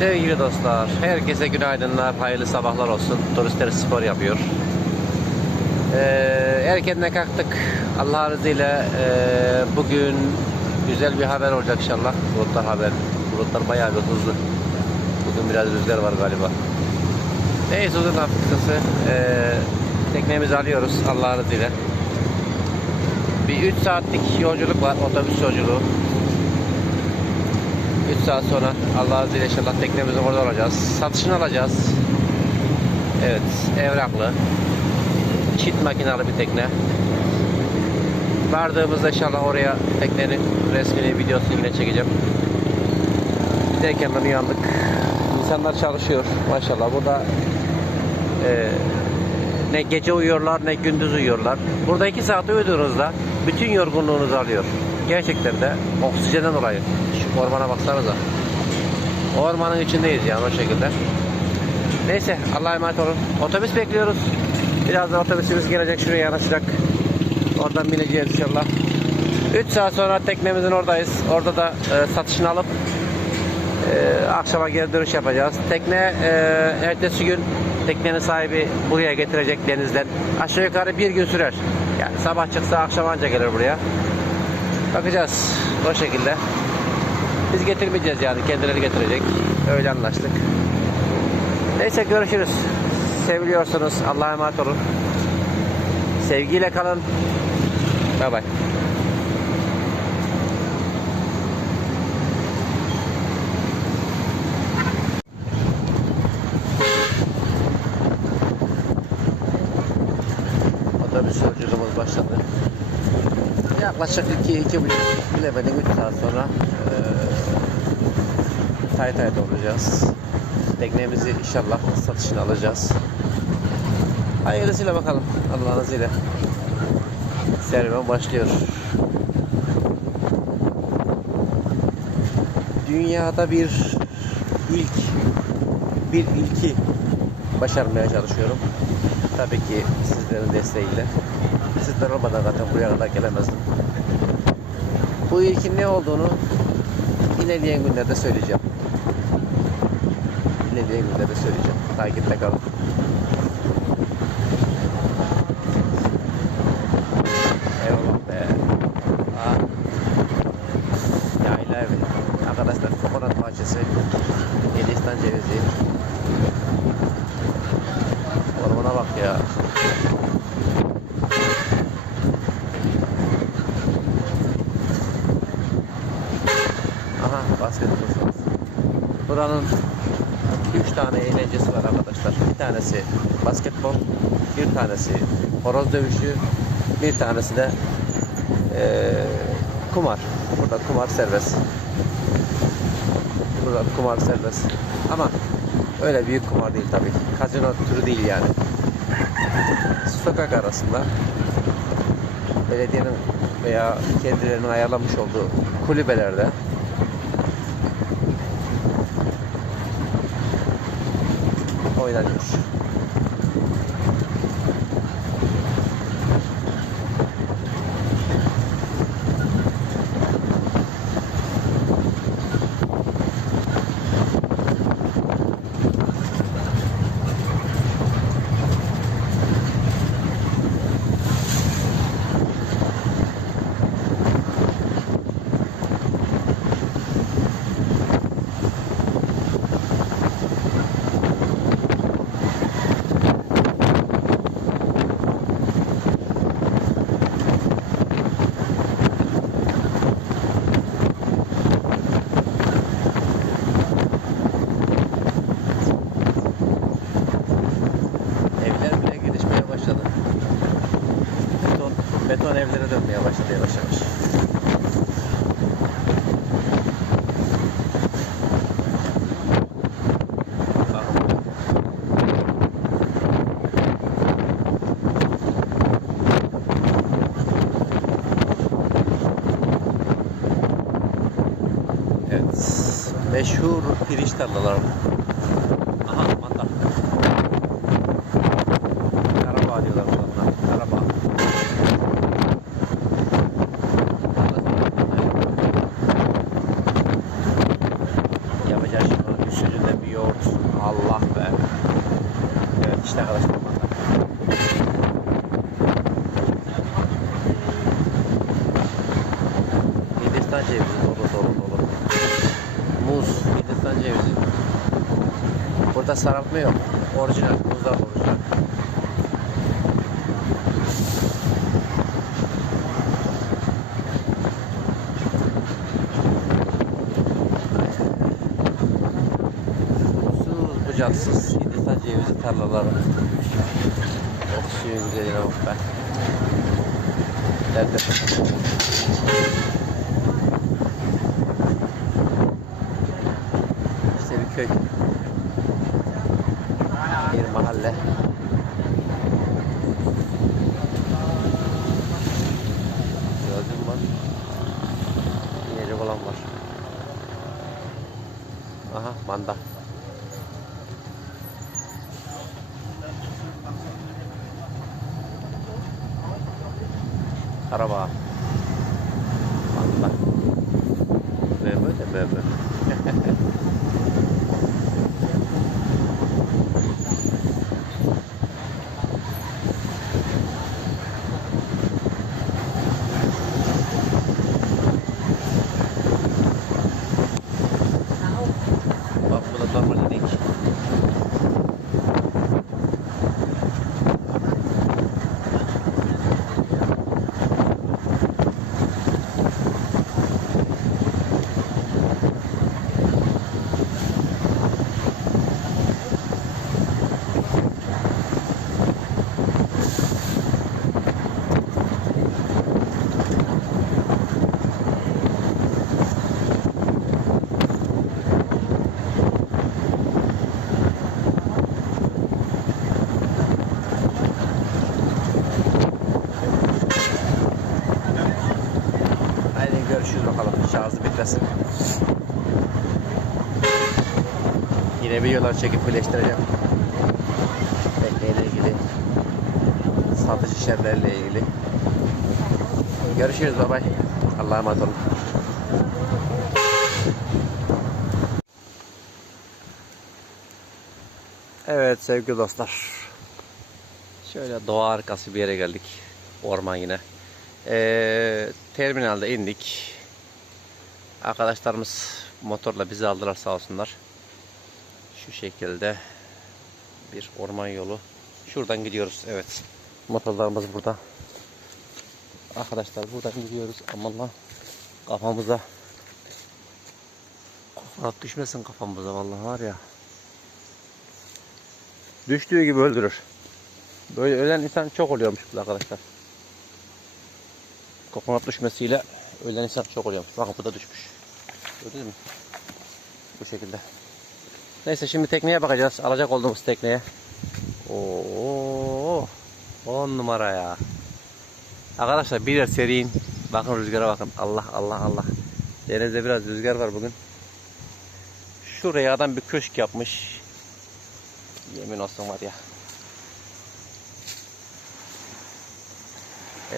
Sevgili dostlar, herkese günaydınlar, hayırlı sabahlar olsun. Turistler spor yapıyor. Ee, erkenden kalktık. Allah'ın izniyle ee, bugün güzel bir haber olacak inşallah. Bulutlar haber. Bulutlar bayağı bir hızlı. Bugün biraz rüzgar var galiba. Neyse uzun laf kısası. Ee, teknemizi alıyoruz Allah'ın izniyle. Bir 3 saatlik yolculuk var, otobüs yolculuğu. 3 saat sonra Allah'ın izniyle inşallah teknemizin orada olacağız. Satışını alacağız. Evet, evraklı. Çift makinalı bir tekne. Vardığımızda inşallah oraya teknenin resmini, videosunu yine çekeceğim. Giderken de uyandık. İnsanlar çalışıyor maşallah. Burada e, ne gece uyuyorlar ne gündüz uyuyorlar. Burada 2 saat uyuduğunuzda bütün yorgunluğunuzu alıyor. Gerçekten de oksijenden dolayı. Şu ormana baksanıza. Ormanın içindeyiz yani o şekilde. Neyse Allah'a emanet olun. Otobüs bekliyoruz. Birazdan otobüsümüz gelecek şuraya yanaşacak. Oradan bineceğiz inşallah. 3 saat sonra teknemizin oradayız. Orada da e, satışını alıp e, akşama geri dönüş yapacağız. Tekne e, ertesi gün teknenin sahibi buraya getirecek denizden. Aşağı yukarı bir gün sürer. Yani sabah çıksa akşam anca gelir buraya. Bakacağız o şekilde. Biz getirmeyeceğiz yani kendileri getirecek. Öyle anlaştık. Neyse görüşürüz. Seviliyorsunuz. Allah'a emanet olun. Sevgiyle kalın. Bay bay. Yaklaşık iki, iki buçuk bilemedim üç saat sonra eee Taytay'da olacağız. Teknemizi inşallah satışını alacağız. Hayırlısıyla bakalım Allah'ın izniyle. Serüven başlıyor. Dünyada bir ilk bir ilki başarmaya çalışıyorum. Tabii ki sizlerin desteğiyle. Sizler olmadan zaten buraya kadar gelemezdim. Bu ilkin ne olduğunu ilerleyen günlerde söyleyeceğim. İlerleyen günlerde söyleyeceğim. Takipte kalın. Eyvallah be. Aa. Yayla evi. Arkadaşlar kokonat bahçesi. Hindistan cevizi. Ormana bak ya. Aha basketbol sahası. Buranın 3 tane eğlencesi var arkadaşlar. Bir tanesi basketbol, bir tanesi horoz dövüşü, bir tanesi de eee, kumar. Burada kumar serbest. Burada kumar serbest. Ama öyle büyük kumar değil tabii. Kazino türü değil yani. Sokak arasında belediyenin veya kendilerinin ayarlamış olduğu kulübelerde oynanıyor. Evler Evet. Meşhur pirinç tarlaları. Sarartma yok. Orijinal. Buzlar orijinal. Susuz bucaksız Hindistan cevizi tarlaları. Of suyun güzeline bak be. Geldim. İşte bir köy. Bir mahalle. Gördün mü bak? Yiyecek olan var. Aha manda. Araba. Manda. Böyle de böyle. Bak bu da normal inek. Haydi görüşürüz bakalım. Bitmesin. Yine videolar çekip birleştireceğim. Tekneyle ilgili. Satış işlemleriyle ilgili. Görüşürüz bye. Allah'a emanet olun. Evet sevgili dostlar. Şöyle doğa arkası bir yere geldik. Orman yine. Ee, terminalde indik. Arkadaşlarımız motorla bizi aldılar sağ olsunlar. Şu şekilde bir orman yolu. Şuradan gidiyoruz. Evet. Motorlarımız burada. Arkadaşlar buradan gidiyoruz. Aman lan kafamıza Kofrat düşmesin kafamıza vallahi var ya. Düştüğü gibi öldürür. Böyle ölen insan çok oluyormuş burada arkadaşlar. Kokonat düşmesiyle ölen insan çok oluyormuş. Bakın bu da düşmüş. Gördünüz mü? Bu şekilde. Neyse şimdi tekneye bakacağız. Alacak olduğumuz tekneye. Oo, on numara ya. Arkadaşlar birer seriyim. Bakın rüzgara bakın. Allah Allah Allah. Denizde biraz rüzgar var bugün. Şuraya adam bir köşk yapmış. Yemin olsun var ya.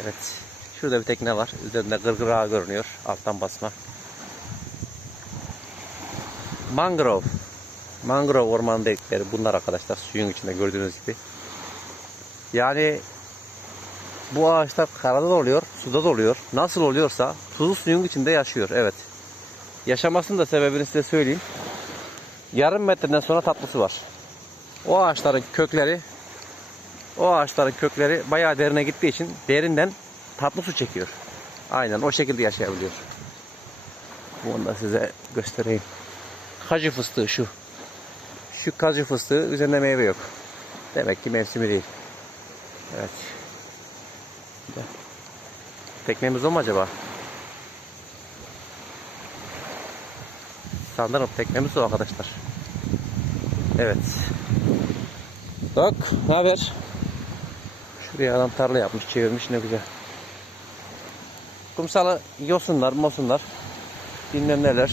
Evet. Şurada bir tekne var. Üzerinde gırgır ağı görünüyor. Alttan basma. Mangrove. Mangrove orman dedikleri bunlar arkadaşlar. Suyun içinde gördüğünüz gibi. Yani bu ağaçlar karada da oluyor, suda da oluyor. Nasıl oluyorsa tuzlu suyun içinde yaşıyor. Evet. Yaşamasının da sebebini size söyleyeyim. Yarım metreden sonra tatlısı var. O ağaçların kökleri o ağaçların kökleri bayağı derine gittiği için derinden tatlı su çekiyor. Aynen o şekilde yaşayabiliyor. Bunu da size göstereyim. Kacı fıstığı şu. Şu kacı fıstığı üzerinde meyve yok. Demek ki mevsimi değil. Evet. Teknemiz o mu acaba? Sanırım teknemiz o arkadaşlar. Evet. Dok, ne haber? Şuraya adam tarla yapmış, çevirmiş ne güzel. Kumsalı yosunlar, mosunlar, bilmem neler.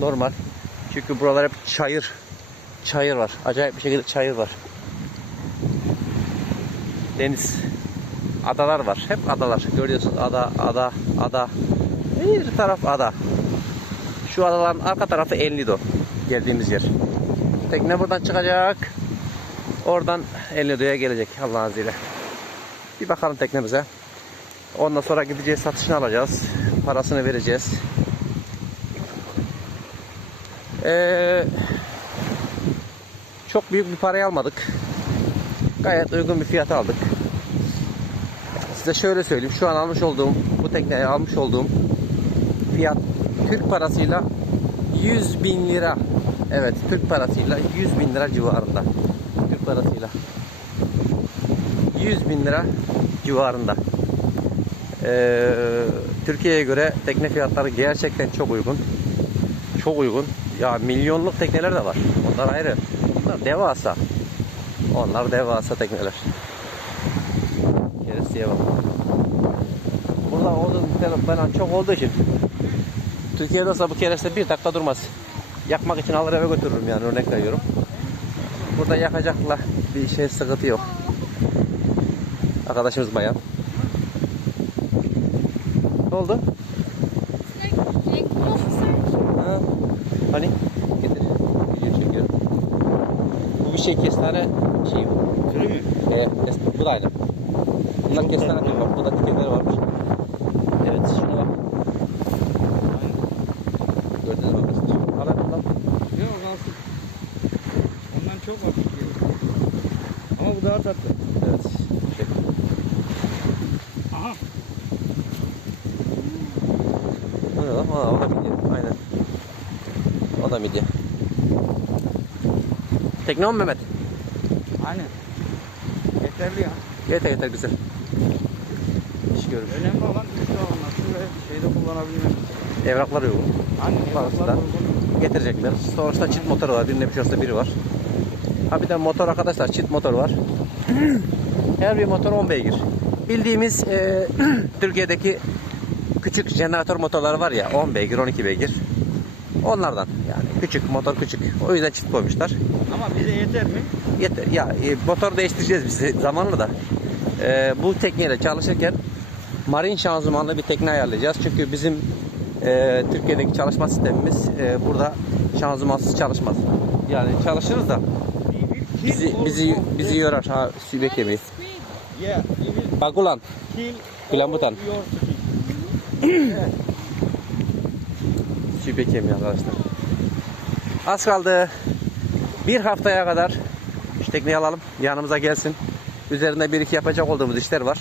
Normal. Çünkü buralar hep çayır. Çayır var. Acayip bir şekilde çayır var. Deniz. Adalar var. Hep adalar. Görüyorsunuz ada, ada, ada. Bir taraf ada. Şu adaların arka tarafı Enlido. Geldiğimiz yer. Tekne buradan çıkacak. Oradan Enlido'ya gelecek Allah'ın izniyle. Bir bakalım teknemize. Ondan sonra gideceğiz satışını alacağız. Parasını vereceğiz. Ee, Çok büyük bir parayı almadık. Gayet uygun bir fiyata aldık. Size şöyle söyleyeyim. Şu an almış olduğum, bu tekneye almış olduğum fiyat Türk parasıyla 100 bin lira. Evet, Türk parasıyla 100 bin lira civarında. Türk parasıyla. 100 bin lira civarında. Ee, Türkiye'ye göre tekne fiyatları gerçekten çok uygun. Çok uygun. Ya milyonluk tekneler de var. Onlar ayrı. Onlar devasa. Onlar devasa tekneler. Kerestiye bak. Burada odun falan çok olduğu için Türkiye'de olsa bu kereste bir dakika durmaz. Yakmak için alır eve götürürüm yani örnek veriyorum. Burada yakacakla bir şey sıkıntı yok. Arkadaşımız bayan. Ne oldu? Ha. Hani? Getir. Video çekiyorum. Bu bir şey kestane şey. Kırı mı? Evet, kes- bu da aynı. Bunlar kestane diyor. Bak burada dikenleri varmış. Evet, şuna bak. Gördünüz mü arkadaşlar? Al hadi lan. Yok kalsın. Ondan çok vakit geliyor. Ama bu daha tatlı. Evet. Şey. Aha. Bu ne lan? Ha, o da midye. Aynen. O da midye. Tekne on Mehmet. Aynen. Yeterli ya. Yeter yeter güzel. İş görür. Önemli olan güçlü olması ve şeyde kullanabilmek. Evrakları yok. Aynen. Evraklar uygun. getirecekler. Sonuçta çift motoru var. Birinde bir şey olsa biri var. Ha bir de motor arkadaşlar çift motor var. Her bir motor 10 beygir. Bildiğimiz e, Türkiye'deki küçük jeneratör motorları var ya 10 beygir 12 beygir. Onlardan yani küçük motor küçük. O yüzden çift koymuşlar. Ama bize yeter mi? Yeter. Ya e, motor değiştireceğiz biz zamanla da. E, bu tekneyle çalışırken marin şanzımanlı bir tekne ayarlayacağız. Çünkü bizim e, Türkiye'deki çalışma sistemimiz e, burada şanzımansız çalışmaz. Yani çalışırız da bizi bizi bizi yorar ha sübek yemeği. Bak ulan. Yeah. sübek yemeği arkadaşlar. Az kaldı. Bir haftaya kadar şu tekneyi alalım. Yanımıza gelsin. Üzerinde bir iki yapacak olduğumuz işler var.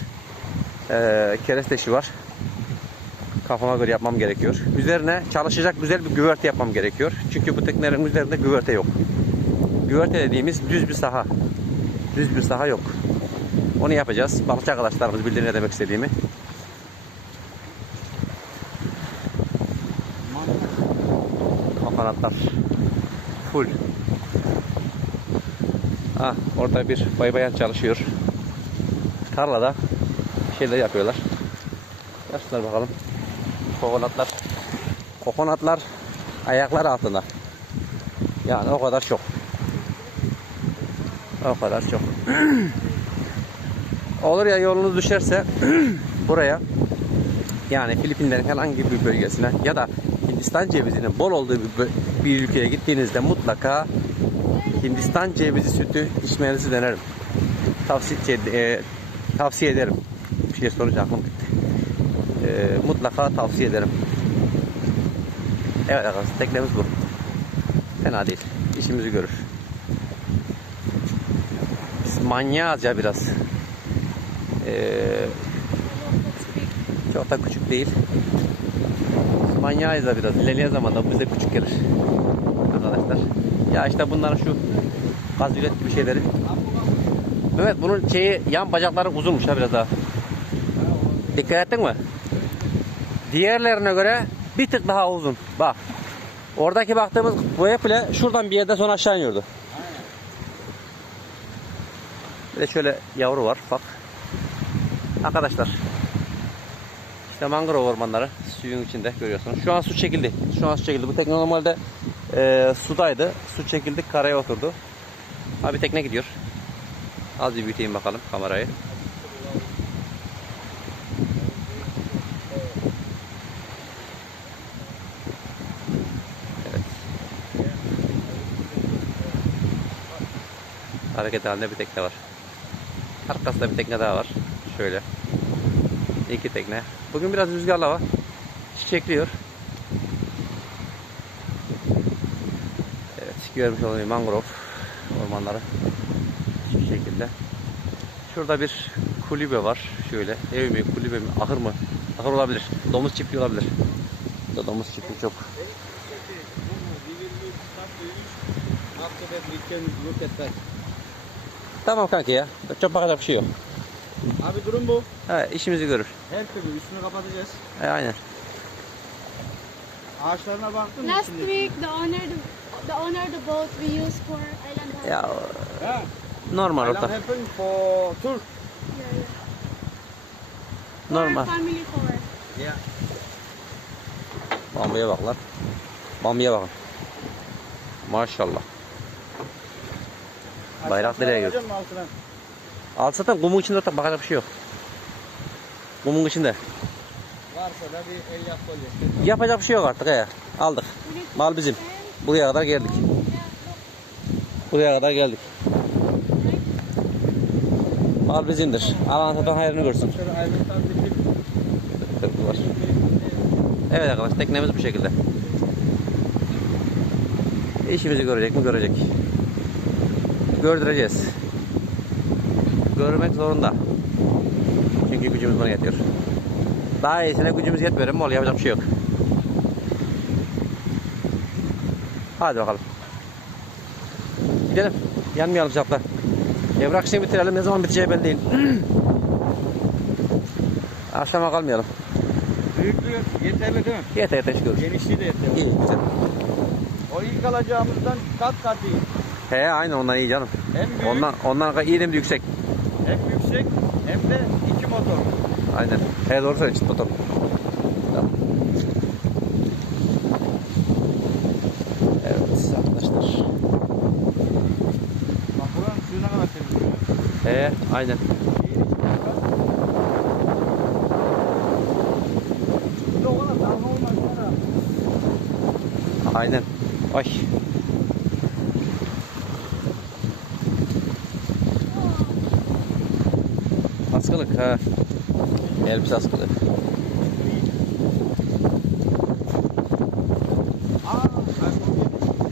Ee, kereste işi var. Kafama göre yapmam gerekiyor. Üzerine çalışacak güzel bir güverte yapmam gerekiyor. Çünkü bu teknelerin üzerinde güverte yok. Güverte dediğimiz düz bir saha. Düz bir saha yok. Onu yapacağız. Balıkçı arkadaşlarımız bilir ne demek istediğimi. Aparatlar full. Ah orada bir bay bayan çalışıyor. Tarlada şeyler yapıyorlar. Yaşlar bakalım. Kokonatlar. Kokonatlar ayaklar altında. Yani o kadar çok. O kadar çok. Olur ya yolunuz düşerse buraya yani Filipinlerin herhangi bir bölgesine ya da Hindistan cevizinin bol olduğu bir, bir ülkeye gittiğinizde mutlaka Hindistan cevizi sütü içmenizi denerim. Tavsiye, e, tavsiye ederim. Bir şey sorunca aklım gitti. E, mutlaka tavsiye ederim. Evet arkadaşlar teknemiz bu. Fena değil. İşimizi görür. Biz manyağız ya biraz. Ee, çok da küçük değil. Biz manyağız da biraz. İlerleyen zamanda bize küçük gelir. Arkadaşlar. Ya işte bunların şu gazulet gibi şeyleri. Evet bunun şeyi yan bacakları uzunmuş ha biraz daha. Dikkat ettin mi? Diğerlerine göre bir tık daha uzun. Bak. Oradaki baktığımız boya bile şuradan bir yerden sonra aşağı iniyordu. Bir de şöyle yavru var bak. Arkadaşlar. İşte mangrove ormanları suyun içinde görüyorsunuz. Şu an su çekildi. Şu an su çekildi. Bu tekne normalde e, sudaydı. Su çekildi karaya oturdu. Abi tekne gidiyor. Az bir büyüteyim bakalım kamerayı. Evet. Hareket halinde bir tekne var. Arkasında bir tekne daha var. Şöyle. İki tekne. Bugün biraz rüzgarlı hava. Çiçekliyor. Görmüş olduğunuz mangrove ormanları. Şu şekilde. Şurada bir kulübe var. Şöyle ev mi kulübe mi ahır mı? Ahır olabilir. Domuz çiftliği olabilir. Burada domuz çiftliği çok. Tamam kanki ya. Çok bakacak bir şey yok. Abi durum bu. Ha, işimizi görür. Her türlü üstünü kapatacağız. E, aynen. Ağaçlarına baktın mı Last week, the owner, the owner the boat we used for island hopping. Ya Ha. normal Island orada. hopping for tour. Yeah, yeah. For Normal. family tour. Yeah. Bambuya bak lan. Bambuya bakın. Maşallah. Bayrak nereye gidiyor? Alt zaten kumun içinde ortak bakacak bir şey yok. Kumun içinde. Varsa da bir el yap. Yapacak bir şey yok artık he. Aldık. Mal bizim. Buraya kadar geldik. Buraya kadar geldik. Mal bizimdir. Alan satan hayrını görsün. Evet arkadaşlar teknemiz bu şekilde. İşimizi görecek mi? Görecek. Gördüreceğiz. Görmek zorunda. Çünkü gücümüz buna yetiyor. Daha iyisine gücümüz yetmiyor ama yapacak bir şey yok. Hadi bakalım. Gidelim. Yanmayalım sıcakta. Evrak işini bitirelim. Ne zaman biteceği belli değil. Akşama kalmayalım. büyüklüğü yeterli değil mi? Yeter yeter şükür. Genişliği de yeterli. İyi güzel. O ilk alacağımızdan kat kat iyi. He aynı ondan iyi canım. Hem büyük, Ondan ondan iyi hem de yüksek. hem yüksek, hem de iki motor. Aynen. He doğru söylüyorsun motor. Tamam. Evet arkadaşlar. Bak buranın suyu ne kadar temiz. ya. He aynen. İyi içi var. Bir de o kadar dalga olmaz bana. Aynen. Ay. Askılık ha. Elbise askılık.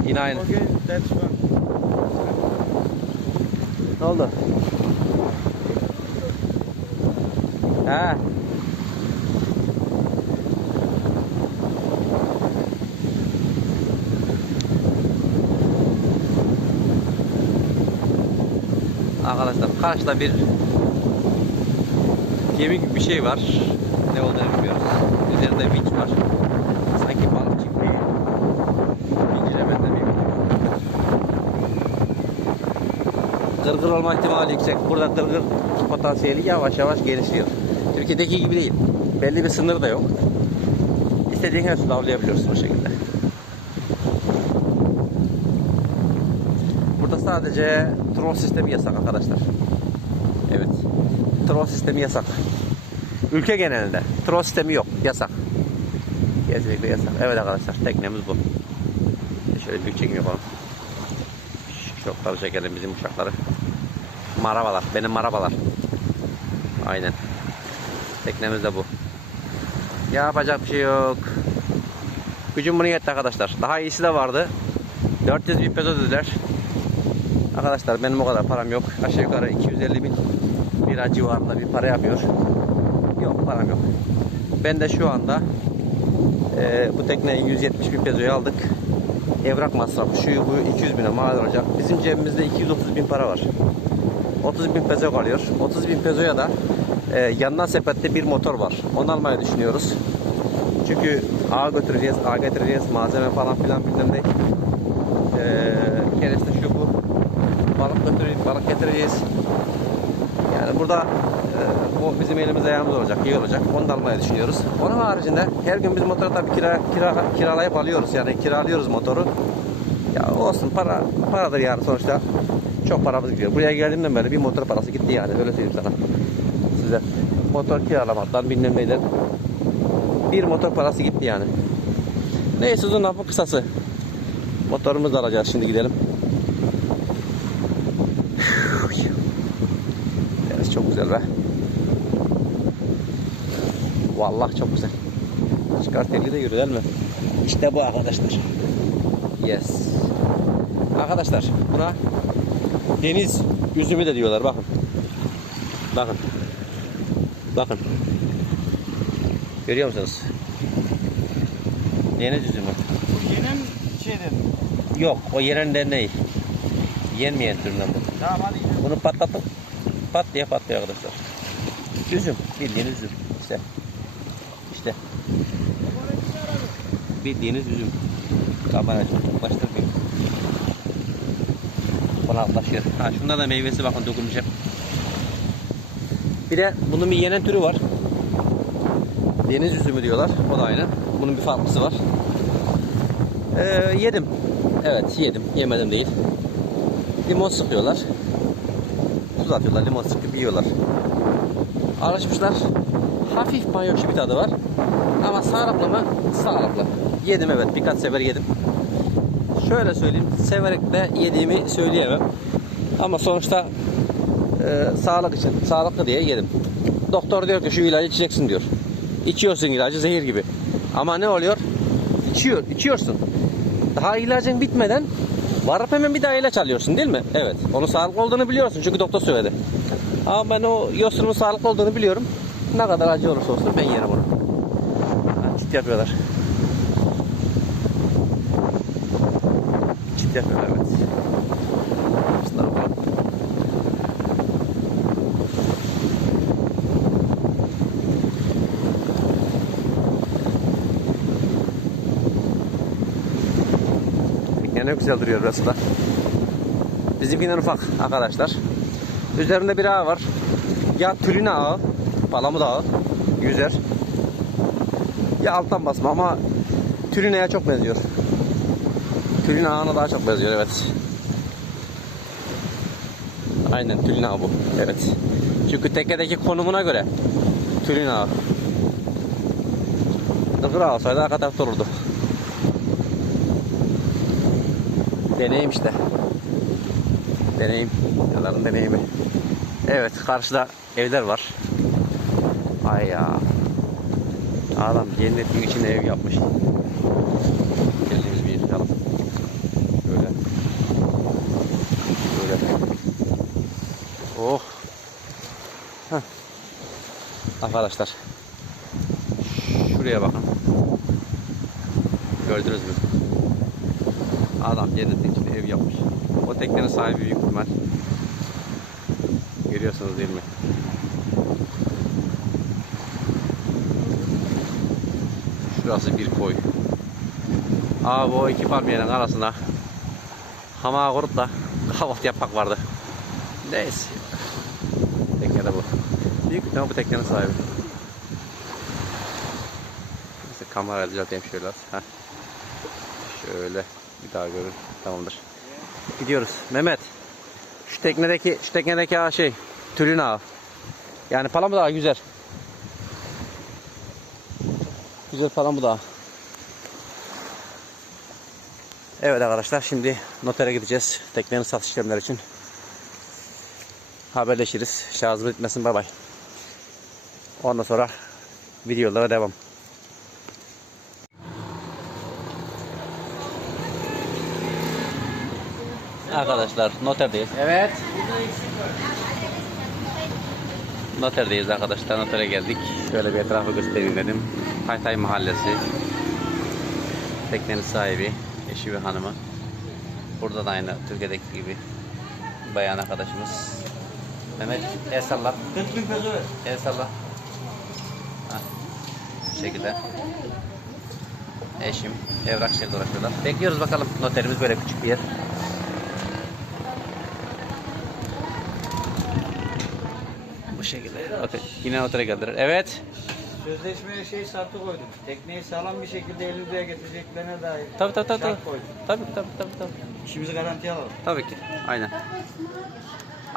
Yine aynı. Forget that's one. Ne oldu? Ha. Arkadaşlar karşıda bir gemi gibi bir şey var. Ne olduğunu bilmiyoruz. Üzerinde vinç var. Sanki balık çiftliği. Vincine benzemiyor. Gırgır olma ihtimali yüksek. Burada gırgır potansiyeli yavaş yavaş genişliyor. Türkiye'deki gibi değil. Belli bir sınır da yok. İstediğin her suda avlayabiliyorsun o şekilde. Burada sadece troll sistemi yasak arkadaşlar. Evet. Troll sistemi yasak. Ülke genelinde troll sistemi yok. Yasak. Kesinlikle yasak. Evet arkadaşlar teknemiz bu. Şöyle büyük çekim yapalım. Tabii çekelim bizim uçakları. Marabalar. Benim marabalar. Aynen. Teknemiz de bu. Yapacak bir şey yok. Gücüm bunu yetti arkadaşlar. Daha iyisi de vardı. 400 bin peso dediler. Arkadaşlar benim o kadar param yok. Aşağı yukarı 250 bin lira civarında bir para yapıyor. Yok param yok. Ben de şu anda eee, bu tekneyi 170 bin pesoya aldık. Evrak masrafı şu bu 200 bine mal olacak. Bizim cebimizde 230 bin para var. 30 bin peso kalıyor. 30 bin pesoya da e, yandan sepette bir motor var. Onu almayı düşünüyoruz. Çünkü ağ götüreceğiz, ağ getireceğiz, malzeme falan filan bilmem ne. E, kereste şu bu. Balık götüreceğiz, balık getireceğiz. Yani burada e, o bizim elimiz ayağımız olacak, iyi olacak. Onu da almayı düşünüyoruz. Onun haricinde her gün biz motoru tabii kira, kira, kiralayıp alıyoruz. Yani kiralıyoruz motoru. Ya olsun para paradır yani sonuçta. Çok paramız gidiyor. Buraya geldiğimden beri bir motor parası gitti yani. Öyle söyleyeyim sana. Size. Motor kiralamaktan bilmem neyden. Bir motor parası gitti yani. Neyse uzun lafı kısası. Motorumuzu da alacağız şimdi gidelim. Deniz çok güzel be. Vallahi çok güzel. Çıkar telli de yürü değil mi? İşte bu arkadaşlar. Yes. Arkadaşlar buna deniz üzümü de diyorlar bakın. Bakın. Bakın. Görüyor musunuz? Deniz üzümü. Bu yenen şeyden. Yok o yenen derneği. Yenmeyen türünden bu. Tamam hadi gidelim. Bunu patlatıp pat diye patlıyor arkadaşlar. Üzüm. Bildiğiniz üzüm. İşte. İşte. Bildiğiniz üzüm. Kameracı yaklaştırmayayım. Buna yaklaşıyor. Ha şunda da meyvesi bakın dokunacak. Bir de bunun bir yenen türü var. Deniz üzümü diyorlar. O da aynı. Bunun bir farklısı var. Ee, yedim. Evet yedim. Yemedim değil. Limon sıkıyorlar. Tuz atıyorlar. Limon sıkıp yiyorlar. Alışmışlar. Hafif banyoşu bir tadı var. Ama sağlıklı mı? Sağlıklı. Yedim evet. Birkaç sefer yedim. Şöyle söyleyeyim. Severek de yediğimi söyleyemem. Ama sonuçta e, sağlık için, sağlıklı diye yedim. Doktor diyor ki şu ilacı içeceksin diyor. İçiyorsun ilacı zehir gibi. Ama ne oluyor? İçiyor, içiyorsun. Daha ilacın bitmeden varıp hemen bir daha ilaç alıyorsun değil mi? Evet. Onun sağlıklı olduğunu biliyorsun çünkü doktor söyledi. Ama ben o yosunun sağlıklı olduğunu biliyorum. Ne kadar acı olursa olsun ben yerim onu. Çit yapıyorlar. Çit yapıyorlar evet. Estağfurullah. Ya ne güzel duruyor burası da. Bizimkinden ufak arkadaşlar. Üzerinde bir ağ var. Ya Tülin ağı, Palamut ağı, yüzer. Ya alttan basma ama Tülina'ya çok benziyor. Tülin ağına daha çok benziyor evet. Aynen Tülin ağı bu. Evet. Çünkü tekedeki konumuna göre Tülin ağı. Dıgır ağı olsaydı arka tarafta olurdu. Deneyim işte. Deneyim. Yılların deneyimi. Evet karşıda evler var. Ay ya. Adam cennetin içine ev yapmış. Geldiğimiz bir yer yapalım. Böyle. Böyle. Oh. Heh. Arkadaşlar. Şuraya bakın. Gördünüz mü? Adam cennetin içinde ev yapmış. O teknenin sahibi büyük ihtimal. Görüyorsunuz değil mi? Şurası bir koy. Abi o iki palmiyenin arasında hamağa kurup da kahvaltı yapmak vardı. Neyse. Tekne de bu. Büyük ihtimal bu teknenin sahibi. Neyse kamera düzelteyim şöyle. Heh. Şöyle bir daha görün. Tamamdır. Gidiyoruz. Mehmet. Şu teknedeki şu teknedeki ağa şey tülün ağı. Yani palamut ağı güzel. Güzel palamut ağı. Evet arkadaşlar şimdi notere gideceğiz. Teknenin satış işlemleri için. Haberleşiriz. Şarjım bitmesin bay bay. Ondan sonra videolara devam. Arkadaşlar noterdeyiz. Evet. Noterdeyiz arkadaşlar. Notere geldik. Şöyle bir etrafı göstereyim dedim. Haytay Mahallesi. Teknenin sahibi, eşi ve hanımı. Burada da aynı Türkiye'deki gibi bayan arkadaşımız. Mehmet el salla. 40 bin peso ver. El salla. Hah, Bu şekilde. Eşim evrak şeyle uğraşıyorlar. Bekliyoruz bakalım. Noterimiz böyle küçük bir yer. Şekilde. Otel. Yine otele geldiler. Evet. Sözleşmeye şey şartı koydum. Tekneyi sağlam bir şekilde elinize getireceklerine dair. Tabii tabii tabii. Tabii şart koydum. tabii tabii tabii. tabii. İşimizi garantiye alalım. Tabii ki. Aynen.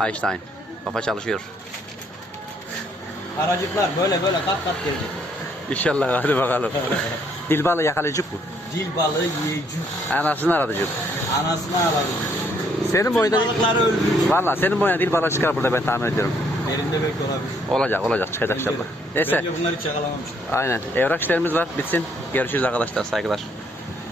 Einstein. Kafa çalışıyor. Aracıklar böyle böyle kat kat gelecek. İnşallah hadi bakalım. Dilbalı yakalayacak mı? Dil balığı yiyecek. Anasını aratacak. Anasını alalım. Senin boyunda balıkları öldürecek. Valla senin boyunda dilbalı çıkar burada ben tahmin ediyorum. Benim de belki olabilir. Olacak olacak çıkacak inşallah. Neyse Bence bunları hiç yakalamamışlar. aynen evrak işlerimiz var bitsin. Görüşürüz arkadaşlar saygılar.